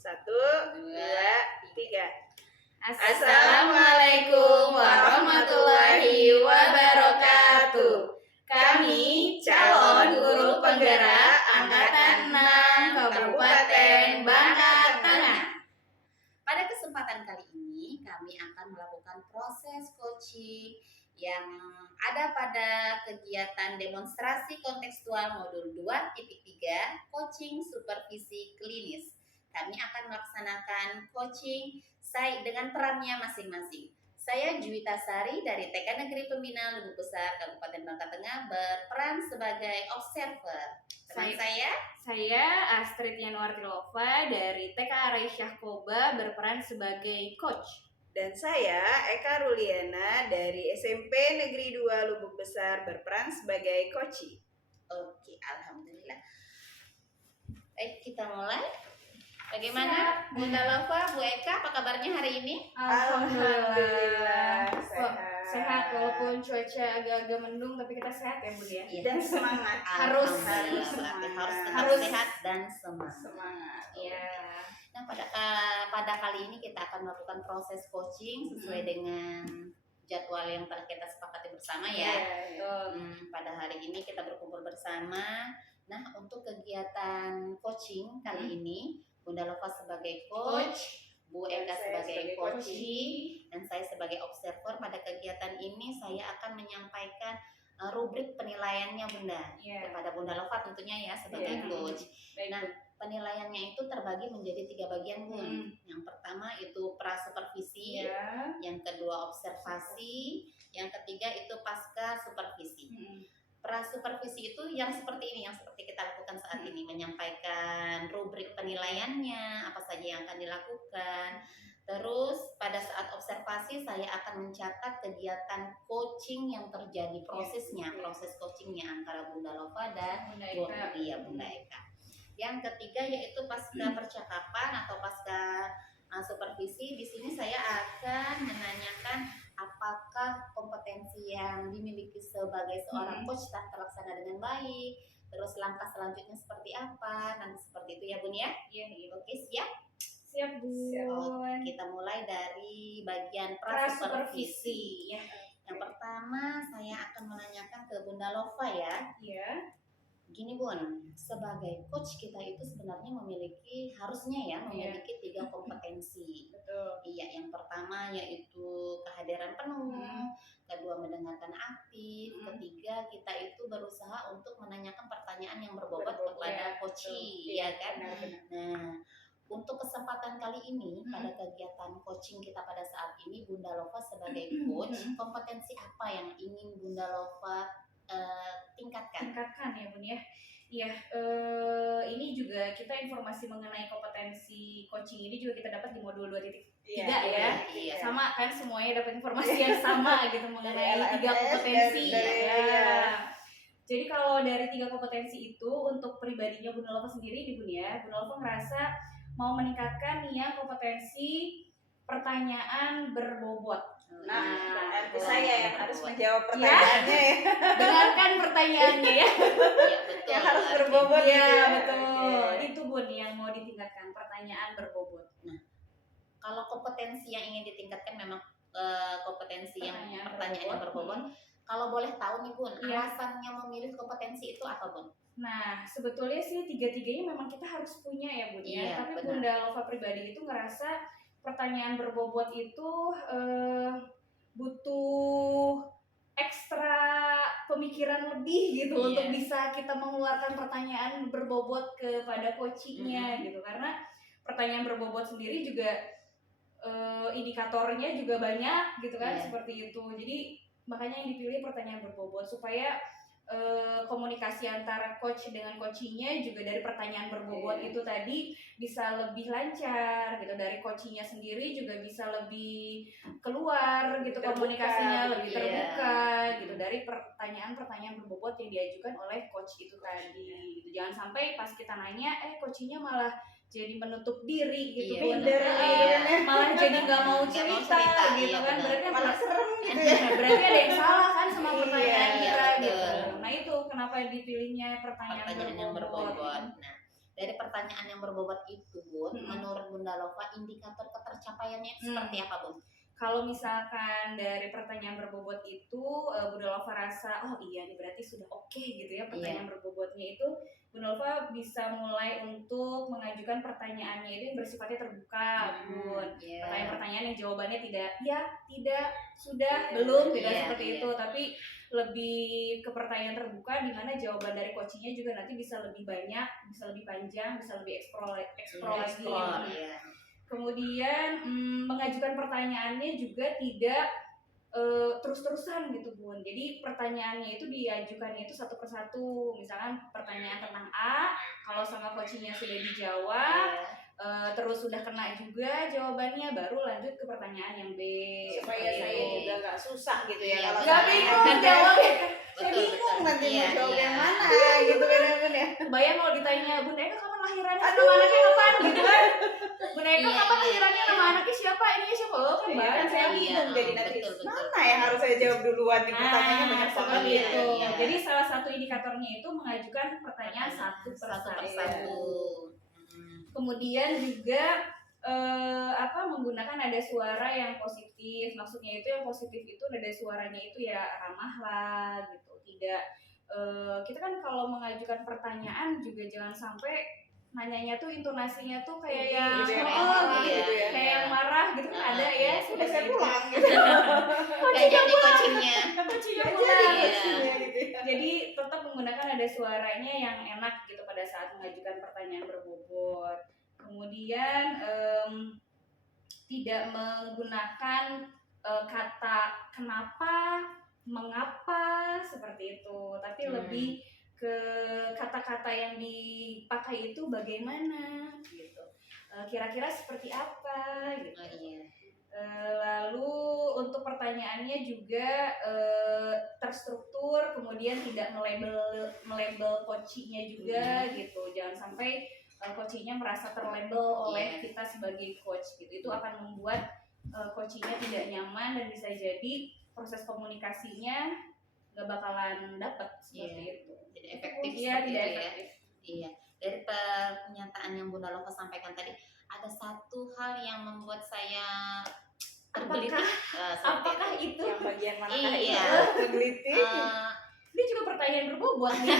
Satu, dua, tiga. Assalamualaikum warahmatullahi wabarakatuh. Kami calon guru penggerak Angkatan 6 Kabupaten Bangka Tengah. Pada kesempatan kali ini kami akan melakukan proses coaching yang ada pada kegiatan demonstrasi kontekstual modul 2.3 coaching supervisi klinis. Kami akan melaksanakan coaching dengan perannya masing-masing. Saya Juwita Sari dari TK Negeri Pembina Lubuk Besar Kabupaten Bangka Tengah berperan sebagai observer. Saya Astrid Yanuarti Lova dari TK Araisyah Koba berperan sebagai coach. Dan saya Eka Ruliana dari SMP Negeri 2 Lubuk Besar berperan sebagai coach. Oke, alhamdulillah. Baik, kita mulai. Bagaimana Bunda Lova, Bu Eka, apa kabarnya hari ini? Alhamdulillah Sehat walaupun cuaca agak-agak mendung, tapi kita sehat ya Bunda ya. Dan semangat. Harus sehat dan semangat. Ya. Nah, pada kali ini kita akan melakukan proses coaching sesuai dengan jadwal yang telah kita sepakati bersama ya. Pada hari ini kita berkumpul bersama. Nah, untuk kegiatan coaching kali ini Bunda Lova sebagai coach, Bu Eka sebagai coachee, dan saya sebagai observer. Pada kegiatan ini saya akan menyampaikan rubrik penilaiannya Bunda kepada Bunda Lova tentunya ya sebagai coach. Nah, penilaiannya itu terbagi menjadi 3 bagian Bun. Yang pertama itu pra-supervisi, yang kedua observasi, yang ketiga itu pasca supervisi. Pra-supervisi itu yang seperti ini, yang seperti kita lakukan saat ini, menyampaikan rubrik penilaiannya, apa saja yang akan dilakukan. Terus pada saat observasi saya akan mencatat kegiatan coaching yang terjadi, proses coachingnya antara Bunda Lova dan Bunda Eka. Yang ketiga yaitu pasca percakapan atau pasca supervisi. Di sini saya akan menanyakan apakah kompetensi yang dimiliki sebagai seorang coach telah terlaksana dengan baik, terus langkah selanjutnya seperti apa, nanti seperti itu ya Bun ya. Oke, siap Bun. Kita mulai dari bagian pra-supervisi. Yang pertama saya akan menanyakan ke Bunda Lova ya. Gini Bun, sebagai coach kita itu sebenarnya harusnya memiliki 3 kompetensi. Betul. Iya, yang pertama yaitu kehadiran penuh, kedua mendengarkan aktif, ketiga kita itu berusaha untuk menanyakan pertanyaan yang berbobot kepada coachee, ya kan? Nah, untuk kesempatan kali ini pada kegiatan coaching kita pada saat ini, Bunda Lova sebagai coach, kompetensi apa yang ingin Bunda Lova tingkatkan ya Bun ya. Iya, ini juga kita informasi mengenai kompetensi coaching ini juga kita dapat di modul 2.3 ya. Sama kan semuanya dapat informasi yang sama gitu mengenai 3 kompetensi ya. Jadi kalau dari 3 kompetensi itu untuk pribadinya Bunda Lova sendiri di Bun ya, Bunda Lova ngerasa mau meningkatkan nih pertensi pertanyaan berbobot. Berarti saya yang harus menjawab pertanyaannya ya. Dengarkan pertanyaannya ya. Betul. Yang harus berbobot betul. Itu Bun yang mau ditingkatkan, pertanyaan berbobot. Nah, kalau kompetensi yang ingin ditingkatkan memang kompetensi pertanyaan yang berbobot. Kalau boleh tahu nih Bun, alasannya memilih kompetensi itu apa Bun? Nah, sebetulnya sih 3-3-nya memang kita harus punya ya Bun ya. Tapi benar. Bunda Lova pribadi itu ngerasa pertanyaan berbobot itu butuh ekstra pemikiran lebih gitu untuk bisa kita mengeluarkan pertanyaan berbobot kepada coachingnya gitu, karena pertanyaan berbobot sendiri juga indikatornya juga banyak gitu kan, seperti itu. Jadi makanya yang dipilih pertanyaan berbobot supaya komunikasi antara coach dengan coachingnya juga dari pertanyaan berbobot itu tadi bisa lebih lancar gitu, dari coachingnya sendiri juga bisa lebih keluar gitu, komunikasinya lebih terbuka gitu dari pertanyaan-pertanyaan berbobot yang diajukan oleh coach itu tadi gitu. Jangan sampai pas kita nanya coachingnya malah jadi menutup diri gitu, malah jadi nggak mau cerita gitu kan, berarti malah serem gitu ya. Berarti ada yang salah kan sama pertanyaan kita gitu. Nah itu kenapa dipilihnya pertanyaan yang berbobot. Nah, dari pertanyaan yang berbobot itu, Bun, menurut Bunda Lova indikator ketercapaiannya itu seperti apa, Bun? Kalau misalkan dari pertanyaan berbobot itu Bunda Lova rasa oh iya ini berarti sudah oke gitu ya pertanyaan berbobotnya itu, Bunda Lova bisa mulai untuk mengajukan pertanyaannya itu yang bersifatnya terbuka, Bun. Pertanyaan-pertanyaan yang jawabannya tidak ya, tidak, sudah, belum, tidak seperti itu, tapi lebih ke pertanyaan terbuka di mana jawaban dari coachingnya juga nanti bisa lebih banyak, bisa lebih panjang, bisa lebih explore lagi. Kemudian mengajukan pertanyaannya juga tidak terus-terusan gitu, Bun. Jadi pertanyaannya itu diajukannya itu satu persatu. Misalkan pertanyaan tentang A, kalau sama coachingnya sudah dijawab, terus sudah kena juga jawabannya, baru lanjut ke pertanyaan yang B. Supaya saya juga nggak susah gitu ya. Kalau nggak bingung jawabnya. Saya bingung nanti mau jawab yang mana gitu kan, Bun ya. Bayang kalau ditanya, Bun Eka kapan lahirannya, nama anaknya kapan gitu kan. Bun Eka kapan lahirannya, nama anaknya siapa, ini siapa, kan banyak saya bingung. Jadi nanti mana yang harus saya jawab duluan, di pertanyaannya banyak banget gitu. Jadi salah satu indikatornya itu mengajukan pertanyaan satu persatu. Kemudian juga menggunakan nada suara yang positif. Maksudnya itu yang positif itu nada suaranya itu ya ramah lah gitu. Tidak kita kan kalau mengajukan pertanyaan juga jangan sampai nanyanya tuh intonasinya tuh kayak yang kayak yang marah gitu kan, ada ya. Sudah saya pulang gitu. Kayak di coachingnya. Jadi tetap menggunakan nada suaranya yang enak gitu pada saat mengajukan pertanyaan berbobot. Kemudian tidak menggunakan kata kenapa, mengapa seperti itu, tapi lebih ke kata-kata yang dipakai itu bagaimana gitu, kira-kira seperti apa gitu. Lalu untuk pertanyaannya juga terstruktur, kemudian tidak melabel coachingnya juga gitu. Jangan sampai coachingnya merasa terlabel oleh kita sebagai coach gitu. Itu akan membuat coachingnya tidak nyaman dan bisa jadi proses komunikasinya nggak bakalan dapat seperti itu. Jadi efektif tidak efektif. Iya. Dari pernyataan yang Bunda Lova sampaikan tadi, ada satu hal yang membuat saya tergelitik. Apakah itu yang bagian mana? Iya. Tergelitik. Ini juga pertanyaan berbobot nih.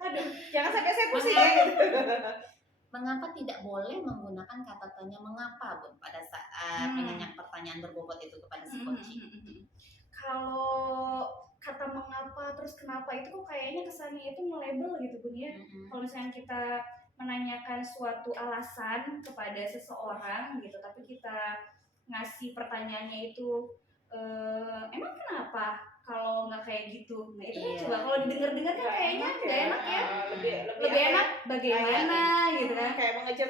Aduh, jangan sampai saya pusing ya. Mengapa tidak boleh menggunakan kata tanya mengapa, Bun, pada saat menanyakan pertanyaan berbobot itu kepada si coaching? Kalau kata mengapa terus kenapa itu kok kayaknya kesannya itu melabel gitu, Bun ya. Kalau misalnya kita menanyakan suatu alasan kepada seseorang gitu, tapi kita ngasih pertanyaannya itu emang kenapa kalau nggak kayak gitu, nah itu kan coba kalau didengar-dengar kan kayaknya nggak enak ya, lebih enak bagaimana gitu kan, kayak mengejar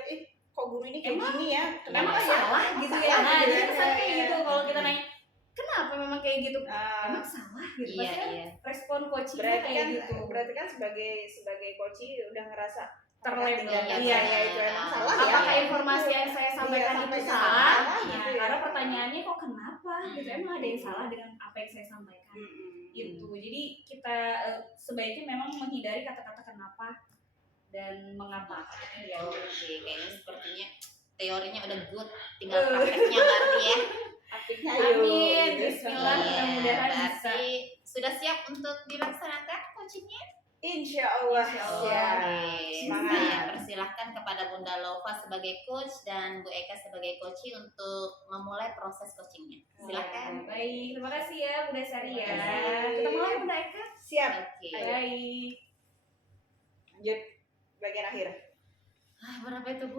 kok guru ini kayak gini ya, emang salah gitu ya, nah jadi kesan kayak gitu. Kalau kita nanya kenapa memang kayak gitu, emang salah gitu, pasti kan respon coachingnya kayak gitu. Berarti kan sebagai coaching udah ngerasa terlabel. Iya itu emang salah ya. Apakah informasi yang saya sampaikan itu salah? Karena pertanyaannya kok kenapa? Gitu, emang ada yang salah dengan apa yang saya sampaikan? Itu. Jadi kita sebaiknya memang menghindari kata-kata kenapa dan mengapa. Ya. Oke, kayaknya sepertinya teorinya udah good, tinggal prakteknya berarti ya. Amin. Bismillah, mudah-mudahan bisa. Sudah siap untuk dilaksanakan coachingnya? Insya Allah. Saya persilahkan kepada Bunda Lova sebagai coach dan Bu Eka sebagai coach untuk memulai proses coachingnya. Silakan. Baik, terima kasih ya Bunda Sari ya. Kita mulai Bunda Eka. Siap. Baik. Lanjut bagian akhir. Berapa itu, Bu?